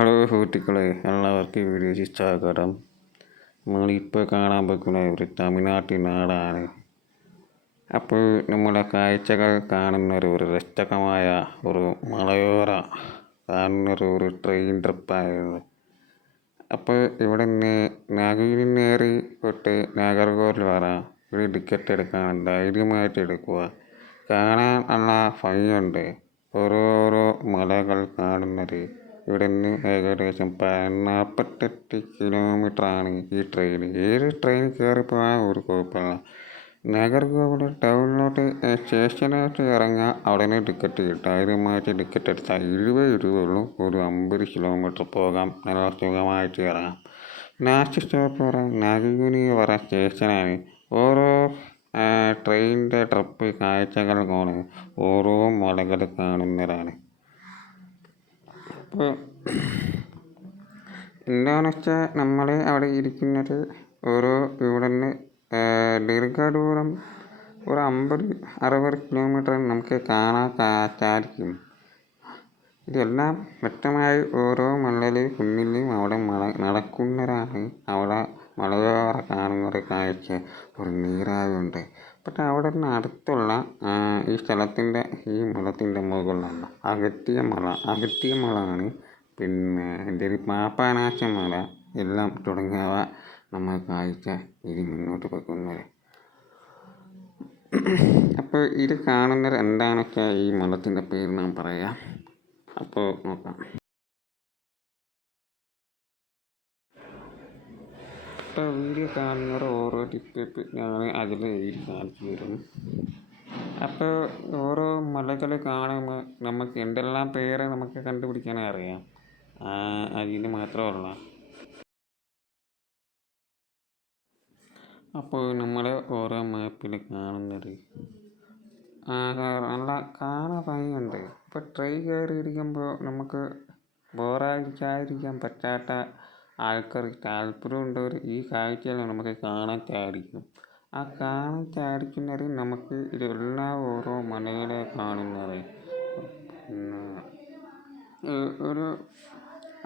Hello സുഹൃത്തുക്കളെ, എല്ലാവർക്കും വീഡിയോയിൽ സ്വാഗതം. നമ്മളിപ്പോൾ കാണാൻ പോകുന്ന ഒരു തമിഴ്നാട്ടിൽ നാടാണ്. അപ്പോൾ നമ്മുടെ കാഴ്ചകൾ കാണുന്നൊരു രസകരമായ ഒരു മലയോര കാണുന്നൊരു ട്രെയിൻ ട്രിപ്പായിരുന്നു. അപ്പോൾ ഇവിടെ നിന്ന് നാഗൂരിനേറി തൊട്ട് നാഗർകോവിൽ വരാം. ഒരു ടിക്കറ്റ് എടുക്കാൻ ധൈര്യമായിട്ട് എടുക്കുക. കാണാൻ നല്ല ഭംഗിയുണ്ട്. ഓരോരോ മലകൾ കാണുന്നത്. ഇവിടെ നിന്ന് ഏകദേശം 48 കിലോമീറ്ററാണ് ഈ ട്രെയിൻ. ഏത് ട്രെയിൻ കയറിപ്പോയാൽ ഒരു കുഴപ്പമില്ല. നാഗർകോവിൽ ടൗണിലോട്ട് സ്റ്റേഷനിലോട്ട് ഇറങ്ങാൻ അവിടെ നിന്ന് ടിക്കറ്റ് കിട്ടും. ധൈര്യമായിട്ട് ടിക്കറ്റ് എടുത്താൽ 20 രൂപയുള്ളൂ. ഒരു 50 കിലോമീറ്റർ പോകാം. നല്ല സുഖമായിട്ട് ഇറങ്ങാം. ലാസ്റ്റ് സ്റ്റോപ്പ് പറയാം നാഗൂരി വര സ്റ്റേഷനാണ്. ഓരോ ട്രെയിനിൻ്റെ ട്രിപ്പ് കാഴ്ചകൾ കാണും. ഓരോ മലകൾ കാണുന്നതാണ്. അപ്പോൾ എന്താണെന്ന് വെച്ചാൽ നമ്മൾ അവിടെ ഇരിക്കുന്നത് ഇവിടെ നിന്ന് ദീർഘദൂരം ഒരു 50-60 കിലോമീറ്റർ നമുക്ക് കാണാൻ സാധിക്കും. ഇതെല്ലാം വ്യക്തമായി ഓരോ മലയിലും കുന്നിലും അവിടെ നടക്കുന്നവരാണ്. അവിടെ മലയോര കാണുന്നൊരു കാഴ്ച ഒരു നീരാവിയുണ്ട്. പക്ഷെ അവിടെ നിന്ന് അടുത്തുള്ള ഈ സ്ഥലത്തിൻ്റെ ഈ മലത്തിൻ്റെ മുകളിലാണ് അഗസ്ത്യ മല ആണ്. പിന്നെ പാപനാശ മല എല്ലാം തുടങ്ങിയവ നമ്മൾ കാഴ്ച ഇത് മുന്നോട്ട് പോകുന്നത്. അപ്പോൾ ഇത് കാണുന്നത് എന്താണെന്ന് വെച്ചാൽ ഈ മലത്തിൻ്റെ പേര് ഞാൻ പറയാം. അപ്പോൾ നോക്കാം. ഇപ്പോൾ വീഡിയോ കാണുന്നവർ ഓരോ ടിപ്പ് ഞാൻ അതിൽ എഴുതി കാണിച്ചു തരും. അപ്പോൾ ഓരോ മലകൾ കാണുമ്പോൾ നമുക്ക് എന്തെല്ലാം പേര് നമുക്ക് കണ്ടുപിടിക്കാൻ അറിയാം. അതിന് മാത്രമല്ല, അപ്പോൾ നമ്മൾ ഓരോ മാപ്പിൽ കാണുന്നത് നല്ല കാണാൻ ഭംഗിയുണ്ട്. ഇപ്പോൾ ട്രെയിൻ കയറി ഇരിക്കുമ്പോൾ നമുക്ക് ബോറടിക്കാതിരിക്കാൻ പറ്റാത്ത ആൾക്കാർ താല്പര്യമുണ്ടവർ ഈ കാഴ്ചകൾ നമുക്ക് കാണാൻ സാധിക്കും. ആ കാണാൻ സാധിക്കുന്നത് നമുക്ക് ഇതെല്ലാം ഓരോ മലകളെ കാണുന്നത്. ഒരു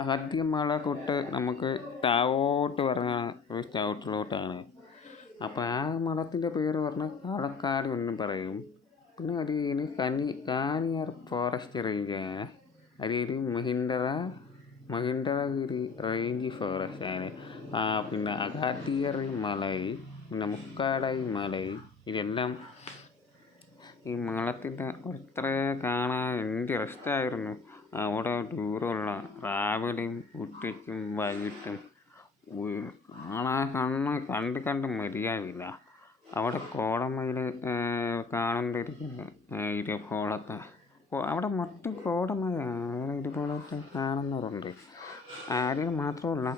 അഗസ്ത്യമല തൊട്ട് നമുക്ക് താഴോട്ട് പറഞ്ഞ ഒരു ചവിട്ടിലോട്ടാണ്. അപ്പോൾ ആ മലത്തിൻ്റെ പേര് പറഞ്ഞാൽ പാലക്കാട് എന്നും പറയും. പിന്നെ അത് കാനിയാർ ഫോറസ്റ്റ് റേഞ്ചാണ്. അതൊരു മഹീന്ദ്രഗിരി റേഞ്ച് ഫോറസ്റ്റാണ്. പിന്നെ അഗാത്തിയർ മല, പിന്നെ മുക്കാടൈ മല, ഇതെല്ലാം ഈ മലത്തിൻ്റെ ഇത്ര കാണാൻ എന്ത് രസമായിരുന്നു. അവിടെ ദൂരമുള്ള രാവിലെയും ഉച്ചയ്ക്കും വൈകിട്ടും കണ്ട് മതിയാവില്ല. അവിടെ കോടമയിൽ കാണേണ്ടിയിരിക്കുന്നത് ഇതുപോലത്തെ അവിടെ മൊത്തം കോടമയാണ്. ഇതുപോലത്തെ കാണുന്നവരുണ്ട്. അതിന് മാത്രമല്ല,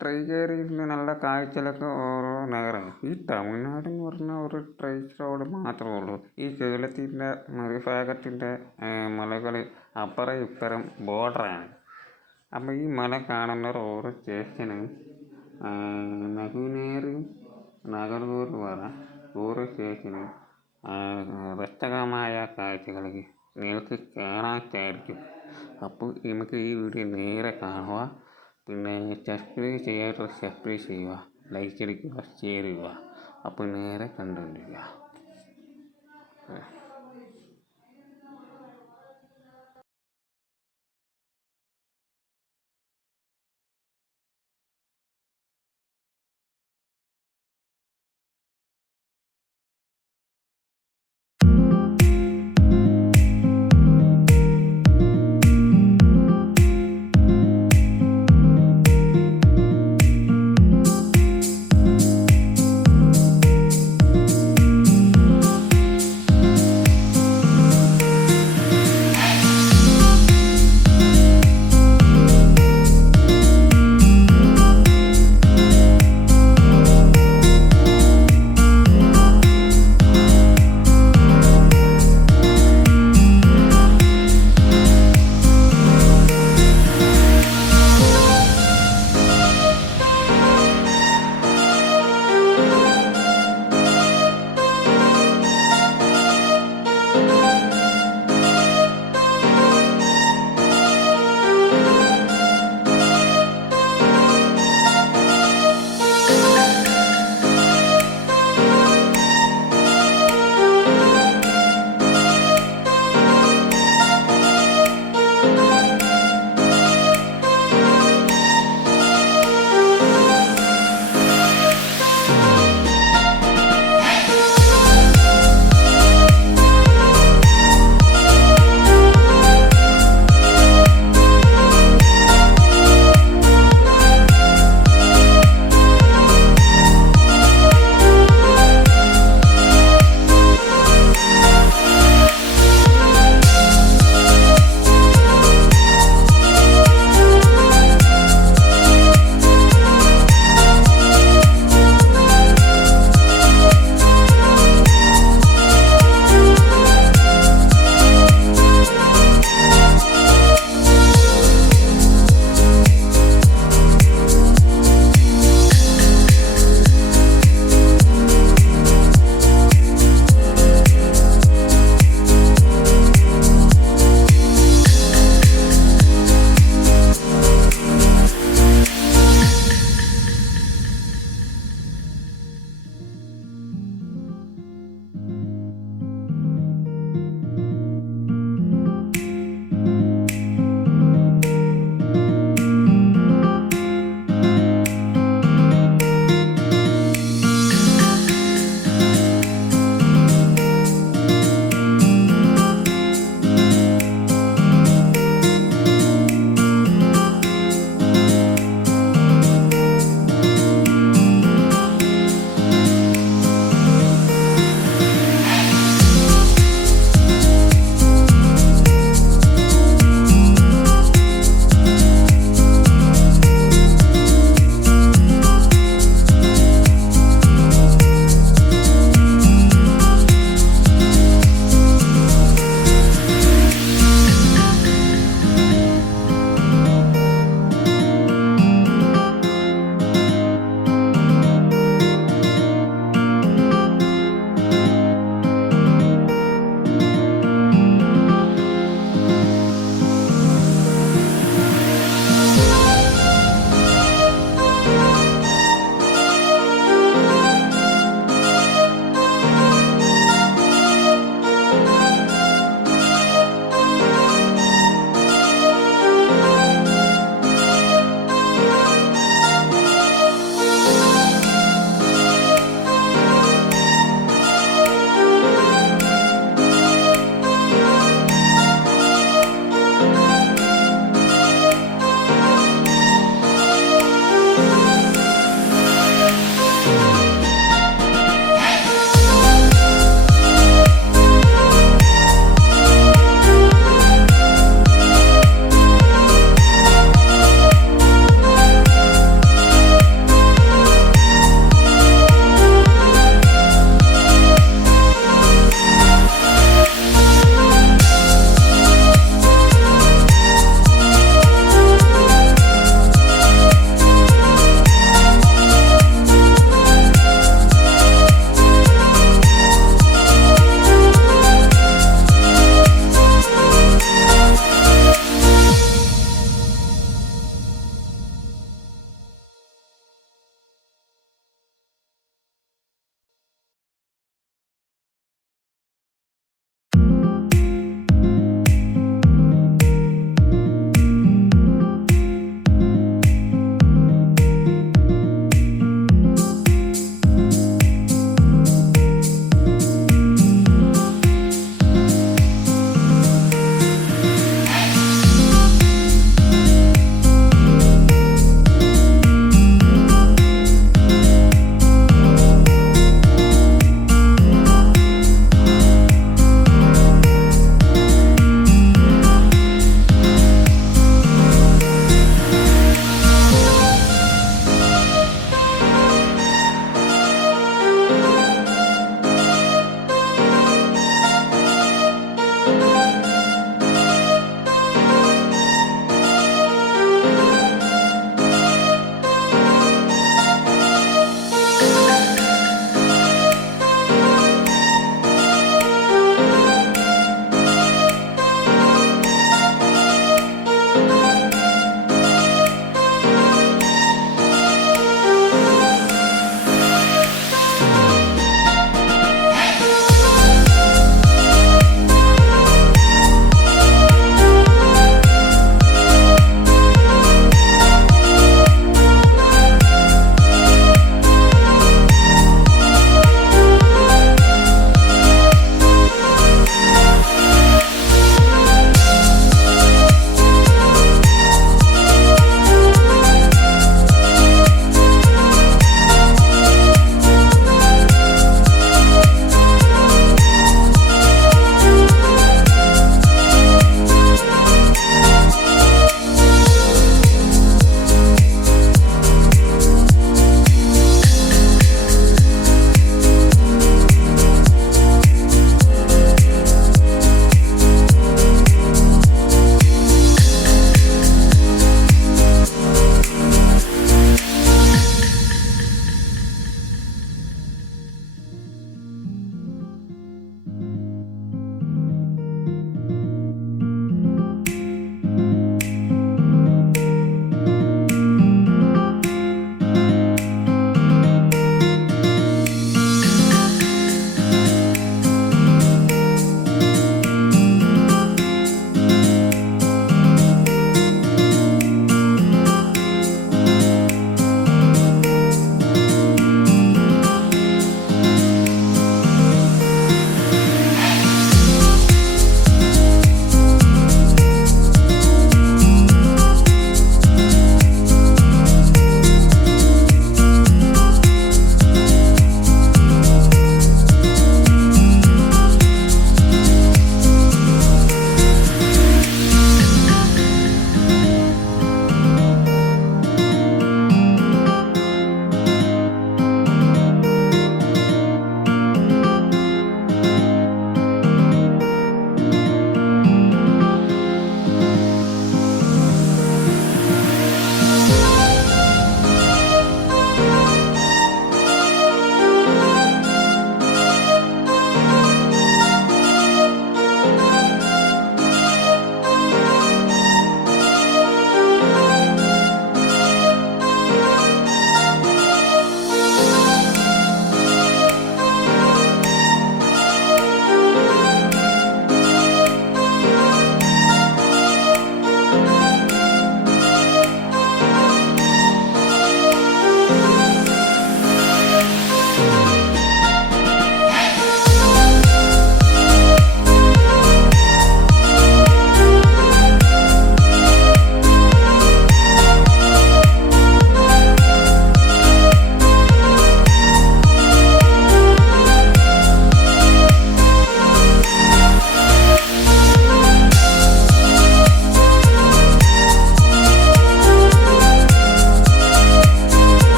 ട്രെയിൻ കയറി നല്ല കാഴ്ചകളൊക്കെ ഓരോ നഗരം. ഈ തമിഴ്നാട് എന്ന് പറഞ്ഞാൽ ഒരു ട്രെയിൻ റോഡ് മാത്രമേ ഉള്ളൂ. ഈ കേരളത്തിൻ്റെ മറുഭാഗത്തിൻ്റെ മലകൾ അപ്പുറം ഇപ്പുറം ബോർഡറാണ്. അപ്പോൾ ഈ മല കാണുന്നവർ ഓരോ സ്റ്റേഷനും നാഗർകോവിൽ വര ഓരോ സ്റ്റേഷനും രസകരമായ കാഴ്ചകൾ നിങ്ങൾക്ക് കാണാൻ സാധിക്കും. അപ്പോൾ നമുക്ക് ഈ വീഡിയോ നേരെ കാണുക. പിന്നെ സബ്സ്ക്രൈബ് ചെയ്യുക, ലൈക്ക് അടിക്കുക, ഷെയർ ചെയ്യുക. അപ്പോൾ നേരെ കണ്ടുകൊണ്ടിരിക്കുക.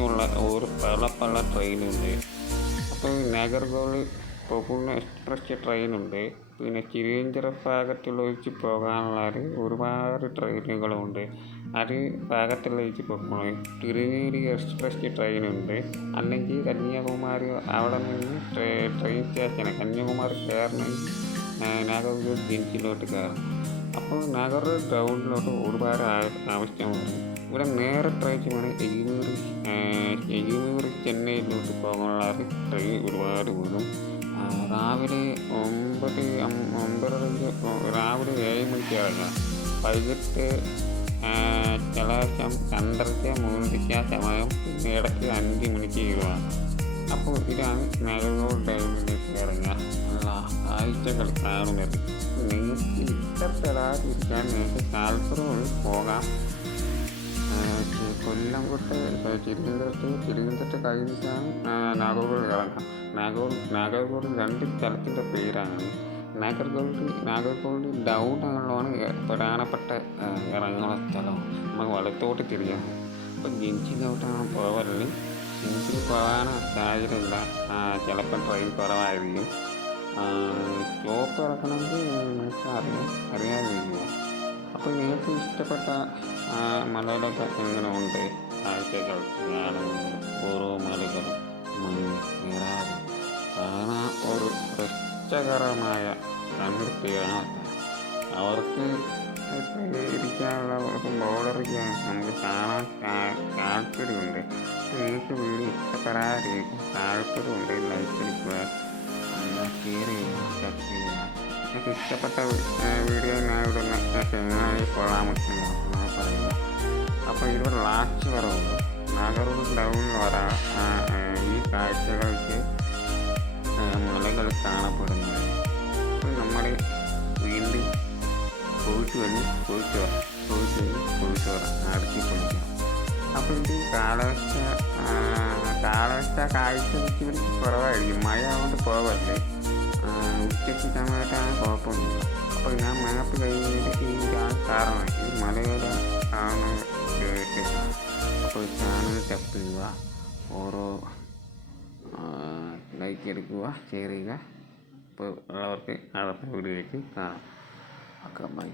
കഴിഞ്ഞുള്ള ഒരു പല ട്രെയിനുണ്ട്. അപ്പോൾ നാഗർകോവിൽ പോകുന്ന എക്സ്പ്രസ് ട്രെയിനുണ്ട്. പിന്നെ തിരുവനന്തപുരം ഭാഗത്തുള്ളവർക്ക് പോകാനുള്ള ഒരുപാട് ട്രെയിനുകളുണ്ട്. അത് ഭാഗത്തുള്ളവർക്ക് പോകുമ്പോൾ തിരുനെല്ലി എക്സ്പ്രസ് ട്രെയിനുണ്ട്. അല്ലെങ്കിൽ കന്യാകുമാരി അവിടെ നിന്ന് ട്രെയിൻ സ്റ്റേഷന് കന്യാകുമാരി കയറണമെങ്കിൽ നാഗർകോവിൽ ജംഗ്ഷനിലോട്ട് കയറണം. അപ്പോൾ നാഗർകോവിൽ ടൗണിലോട്ട് ഒരുപാട് ആവശ്യമാണ്. ഇവിടെ നേരെ ട്രെയിൻ വേണം എഴുന്നൂറ് ചെന്നൈയിലോട്ട് പോകാനുള്ള ട്രെയിൻ ഒരുപാട് വരും. രാവിലെ 7 മണിക്ക് ഇറങ്ങാം. വൈകിട്ട് ചിലവശം 2:30 3:00 സമയം, പിന്നെ ഇടയ്ക്ക് 5 മണിക്ക് ഇടുവാണ്. അപ്പോൾ ഇതാണ് നാഗർകോവിൽ ടൗണിലേക്ക് ഇറങ്ങുക. നല്ല കാഴ്ചകൾ കാണുന്നത്. നിങ്ങൾക്ക് ഇഷ്ടപ്പെടാതിരിക്കാൻ നിങ്ങൾക്ക് താല്പര്യം വഴി പോകാം. കൊല്ലം തൊട്ട് തിരുവനന്തപുരത്ത് കഴിഞ്ഞിട്ടാണ് നാഗർകോവിൽ ഇറങ്ങാം. നാഗർകോവിൽ 2 സ്ഥലത്തിൻ്റെ പേരാണ്. നാഗർകോവിൽ ഡൗൺ ആണല്ലാണ് പ്രധാനപ്പെട്ട ഇറങ്ങുന്ന സ്ഥലം. നമുക്ക് വലത്തോട്ട് തിരിയാം. അപ്പോൾ ജംഗ്ഷനിലോട്ടാണ് പോകല്. ജംഗ്ഷനിൽ പോകാൻ സാഹചര്യമില്ല. ചിലപ്പോൾ ട്രെയിൻ കുറവായിരിക്കും. സ്റ്റോപ്പ് ഇറക്കണമെങ്കിൽ നിങ്ങൾക്ക് അറിയാതിരിക്കുക. അപ്പോൾ നിങ്ങൾക്ക് ഇഷ്ടപ്പെട്ട മലകളൊക്കെ എങ്ങനെ ഉണ്ട്? കാഴ്ചകൾ ഓരോ മലകളും കാണാൻ ഒരു രസകരമായ സംതൃപ്തിയാണ്. അവർക്ക് ഇരിക്കാനുള്ളവർക്ക് ബോർഡറിക്കാൻ നമുക്ക് കാണാൻ താല്പര്യമുണ്ട്. നിങ്ങൾക്ക് വീഡിയോ ഇഷ്ടപ്പെടാതിരിക്കും താല്പര്യമുണ്ട് ലൈക്ക് അടിക്കുക, ഷെയർ ചെയ്യുക, സബ്സ്ക്രൈബ് ചെയ്യുക. നിങ്ങൾക്ക് ഇഷ്ടപ്പെട്ട വീഡിയോ ഞാൻ ഇടുന്ന ചങ്ങായി കൊള്ളാമെന്ന് പറയുക. അപ്പോൾ ഇവിടെ ലാസ്റ്റ് വരവുള്ളൂ. നാഗർകോവിൽ ടൗണിൽ വരാം. ഈ കാഴ്ചകൾക്ക് മലകൾ കാണപ്പെടുന്നത്. അപ്പോൾ നമ്മൾ വീണ്ടും പോയിട്ട് വരാം നടത്തി പൊളിക്കാം. അപ്പോൾ ഇത് കാലാവസ്ഥ കാഴ്ച വെച്ച് ഇവർക്ക് കുറവായിരിക്കും. മഴ ആയതുകൊണ്ട് പോകല്ലേ. ഉച്ചയ്ക്ക് സമയത്താണ് കുഴപ്പമൊന്നുമില്ല. അപ്പോൾ ഞാൻ മാപ്പ് കഴിഞ്ഞിട്ട് കാരണം ഈ മലയുടെ ആണ്. അപ്പോൾ ചാനൽ സബ്സ്ക്രൈബ് ചെയ്യുക, ഓരോ ലൈക്ക് എടുക്കുക, ഷെയർ ചെയ്യുക. അപ്പോൾ ഉള്ളവർക്ക് അടുത്ത വീഡിയോയിലേക്ക് കാണാം. Okay, by.